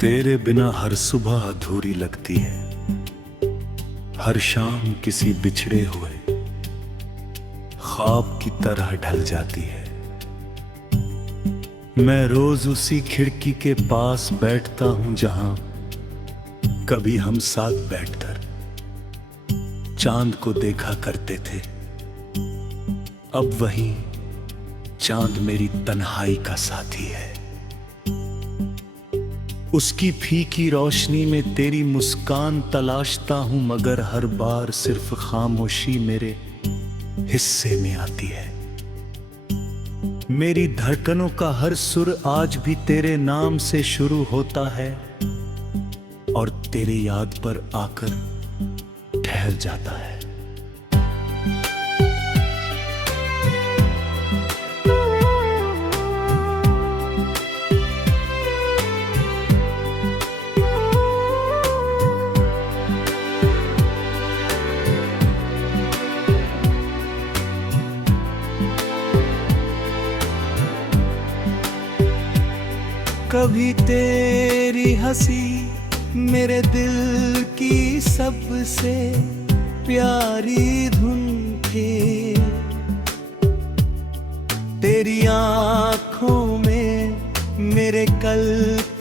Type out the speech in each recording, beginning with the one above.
तेरे बिना हर सुबह अधूरी लगती है, हर शाम किसी बिछड़े हुए ख्वाब की तरह ढल जाती है। मैं रोज उसी खिड़की के पास बैठता हूं जहां कभी हम साथ बैठकर चांद को देखा करते थे। अब वही चांद मेरी तन्हाई का साथी है। उसकी फीकी रोशनी में तेरी मुस्कान तलाशता हूं, मगर हर बार सिर्फ खामोशी मेरे हिस्से में आती है। मेरी धड़कनों का हर सुर आज भी तेरे नाम से शुरू होता है और तेरी याद पर आकर ठहर जाता है। कभी तेरी हंसी मेरे दिल की सबसे प्यारी धुन थी। तेरी आंखों में मेरे कल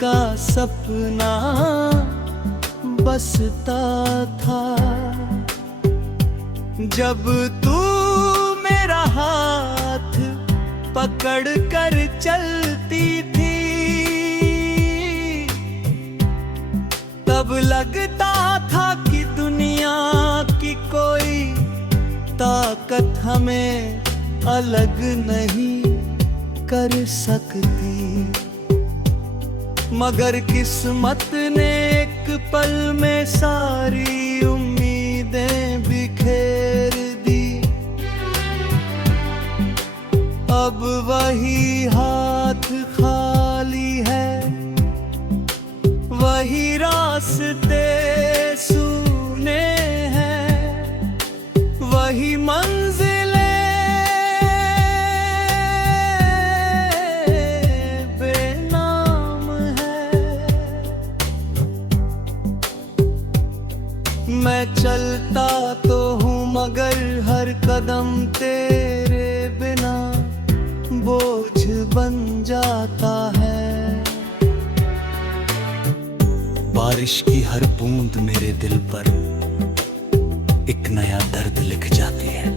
का सपना बसता था। जब तू मेरा हाथ पकड़ कर चलती थी, तब लगता था कि दुनिया की कोई ताकत हमें अलग नहीं कर सकती। मगर किस्मत ने एक पल में सारी उम्मीदें बिखेर दी। अब वही हाथ खाली है, वही रास्ते सूने हैं, वही मंजिलें बेनाम है। मैं चलता तो हूँ मगर हर कदम तेरे बिना बोझ बन जाता है। बारिश की हर बूंद मेरे दिल पर एक नया दर्द लिख जाती है।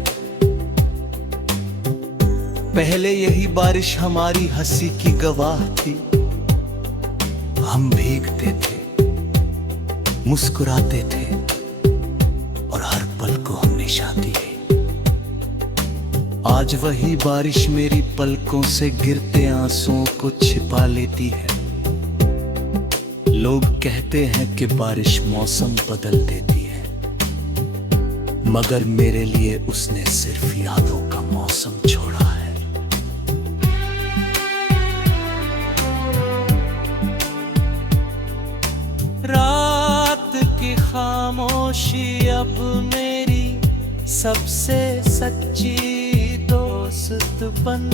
पहले यही बारिश हमारी हंसी की गवाह थी। हम भीगते थे, मुस्कुराते थे और हर पल को हमने शादी की। आज वही बारिश मेरी पलकों से गिरते आंसुओं को छिपा लेती है। लोग कहते हैं कि बारिश मौसम बदल देती है, मगर मेरे लिए उसने सिर्फ यादों का मौसम छोड़ा है। रात की खामोशी अब मेरी सबसे सच्ची दोस्त बन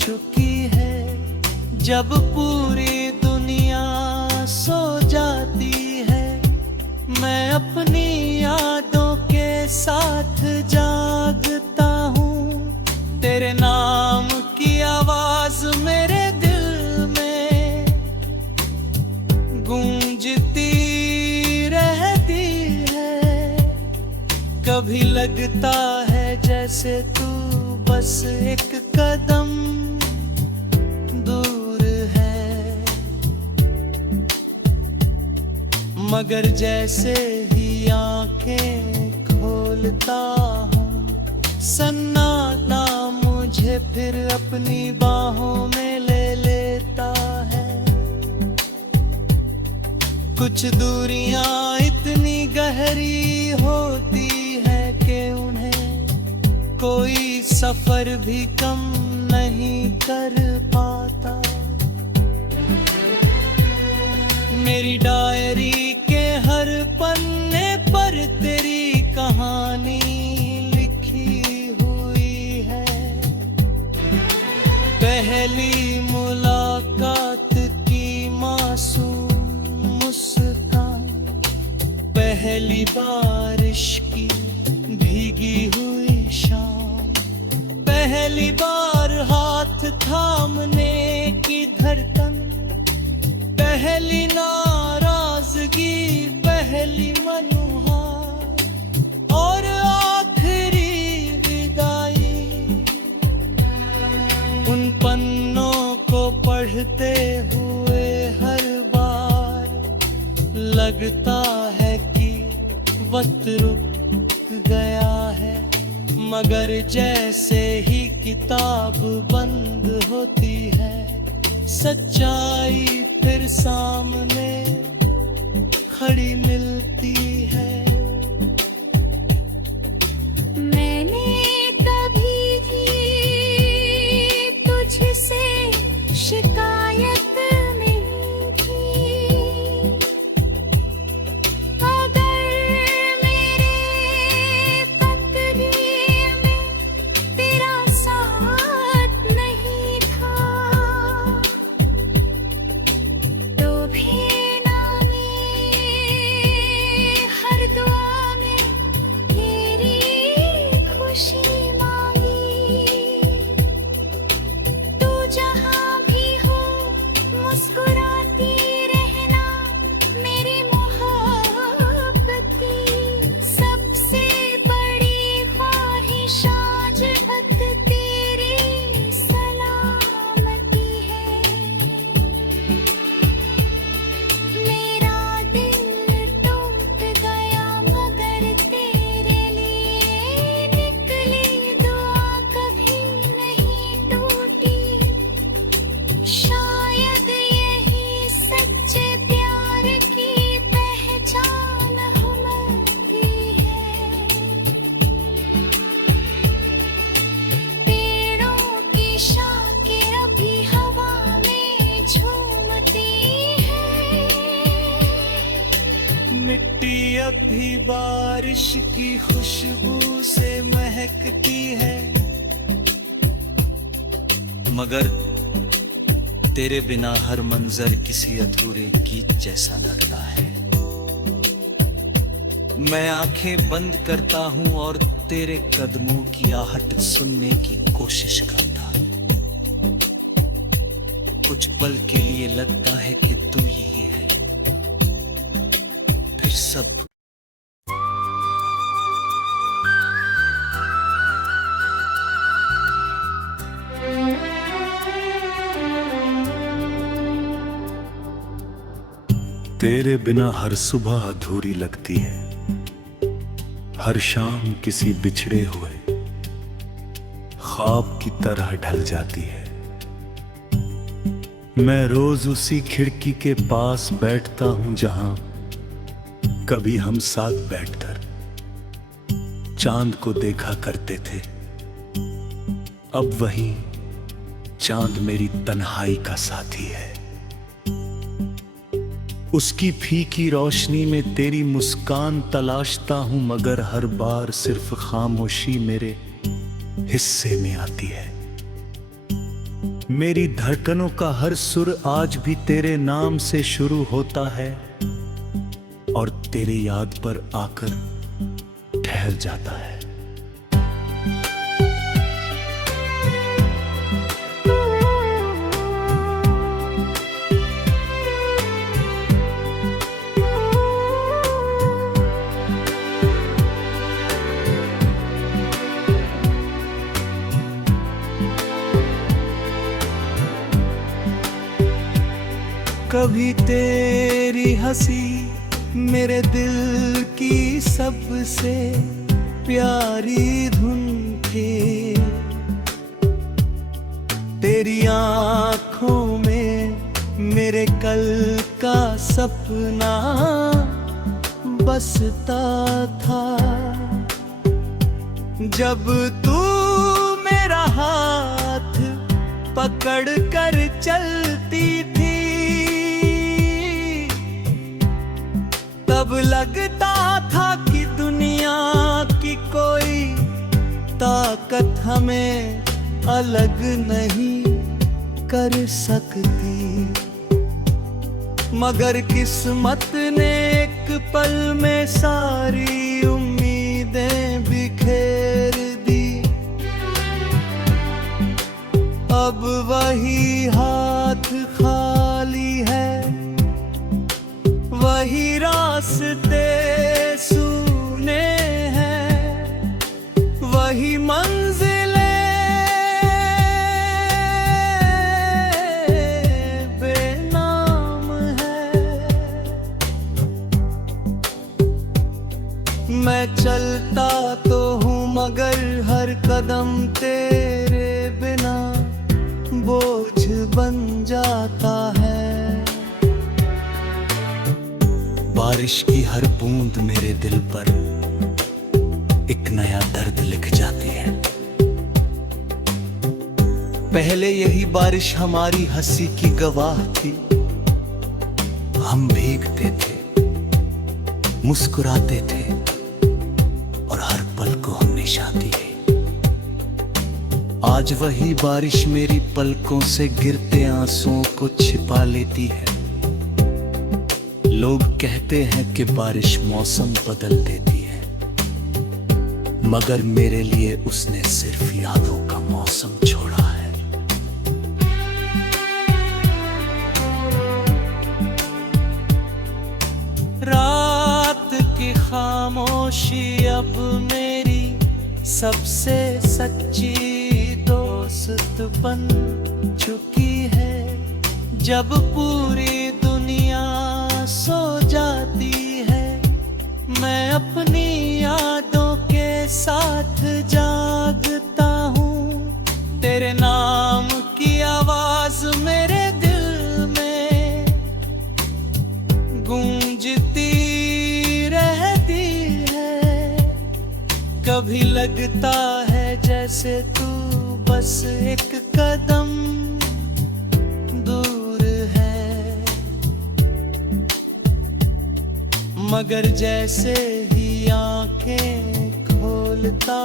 चुकी है। जब पूरी दुनिया सो जाती है, मैं अपनी यादों के साथ जागता हूँ। तेरे नाम की आवाज मेरे दिल में गूंजती रहती है। कभी लगता है जैसे तू बस एक कदम दूर है, मगर जैसे ही आंखें खोलता हूँ, सन्नाटा मुझे फिर अपनी बाहों में ले लेता है। कुछ दूरियां इतनी गहरी होती है कि उन्हें कोई सफर भी कम नहीं कर पाता। मेरी डायरी के हर पन्ने पर तेरी कहानी लिखी हुई है। पहली मुलाकात की मासूम पहली बारिश की भीगी हुई शाम, पहली बार हाथ थामने की धड़कन, पहली नाराजगी, पहली मनुहार और आखिरी विदाई। उन पन्नों को पढ़ते हुए हर बार लगता है कि वक्त रुक गया है, मगर जैसे ही किताब बंद होती है, सच्चाई फिर सामने खड़ी मिलती है। मैंने कभी भी तुझसे शिकायत नहीं की, अगर मेरे तकदीर में तेरा साथ नहीं था, तो भी नामे हर दुआ में तेरी खुशी मांगी। तू जहाँ भी हो मुस्कुराती रहना, मेरी मोहब्बत की सबसे बड़ी ख्वाहिश आज तक तेरी सलामती है। मेरा दिल टूट गया मगर तेरे लिए निकली दुआ कभी नहीं टूटी। शायद यही सच्चे प्यार की पहचान हमकी है। पेड़ों की शाखें अभी हवा में झूमती है। मिट्टी अभी बारिश की खुशबू से महकती है, मगर तेरे बिना हर मंजर किसी अधूरे गीत जैसा लगता है। मैं आंखें बंद करता हूं और तेरे कदमों की आहट सुनने की कोशिश करता। कुछ पल के लिए लगता है कि तू ही है, फिर सब तेरे बिना हर सुबह अधूरी लगती है, हर शाम किसी बिछड़े हुए ख्वाब की तरह ढल जाती है। मैं रोज उसी खिड़की के पास बैठता हूं जहां कभी हम साथ बैठकर चांद को देखा करते थे। अब वही चांद मेरी तन्हाई का साथी है। उसकी फीकी रोशनी में तेरी मुस्कान तलाशता हूं, मगर हर बार सिर्फ खामोशी मेरे हिस्से में आती है। मेरी धड़कनों का हर सुर आज भी तेरे नाम से शुरू होता है और तेरी याद पर आकर ठहर जाता है। कभी तेरी हंसी मेरे दिल की सबसे प्यारी धुन थी। तेरी आँखों में मेरे कल का सपना बसता था। जब तू मेरा हाथ पकड़ कर चलती थी, तब लगता था कि दुनिया की कोई ताकत हमें अलग नहीं कर सकती। मगर किस्मत ने एक पल में सा मैं चलता तो हूँ मगर हर कदम तेरे बिना बोझ बन जाता है। बारिश की हर बूंद मेरे दिल पर एक नया दर्द लिख जाती है। पहले यही बारिश हमारी हंसी की गवाह थी। हम भीगते थे, मुस्कुराते थे और हर पल को हमने शादी की। आज वही बारिश मेरी पलकों से गिरते आंसुओं को छिपा लेती है। लोग कहते हैं कि बारिश मौसम बदल देती है, मगर मेरे लिए उसने सिर्फ यादों का मौसम छोड़ा है। रात की खामोशी अब मेरी सबसे सच्ची दोस्त बन चुकी है। जब पूरी दुनिया सो जाती है, मैं अपनी यादों के साथ जागता हूँ। तेरे नाम की आवाज मेरे दिल में गूंजती रहती है। कभी लगता है जैसे तू बस एक कदम दूर है, मगर जैसे ही आंखें खोलता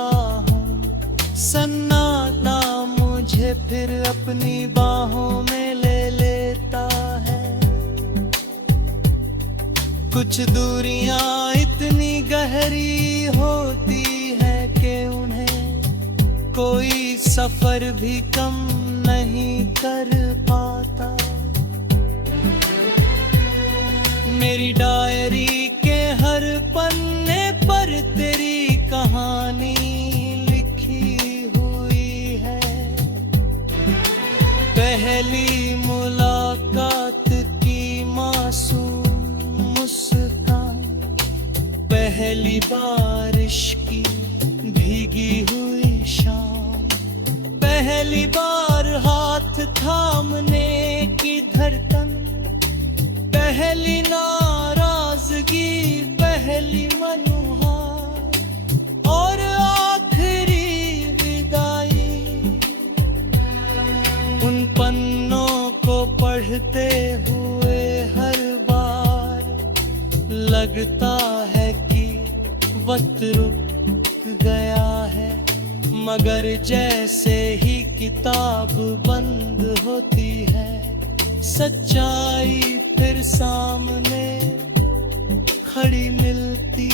हूँ, सन्नाटा मुझे फिर अपनी बाहों में ले लेता है। कुछ दूरियां इतनी गहरी होती है कि उन्हें कोई सफर भी कम नहीं कर पाता। मेरी डायरी के हर पन्ने पर तेरी कहानी लिखी हुई है। पहली मुलाकात की मासूम मुस्कान, पहली बारिश की भीगी हुई शाम, पहली बार हाथ थामने की धड़कन, पहली नाराजगी, पहली मनुहार और आखिरी विदाई। उन पन्नों को पढ़ते हुए हर बार लगता है कि वक्त रुक गया है, मगर जैसे ही किताब बंद होती है, सच्चाई फिर सामने खड़ी मिलती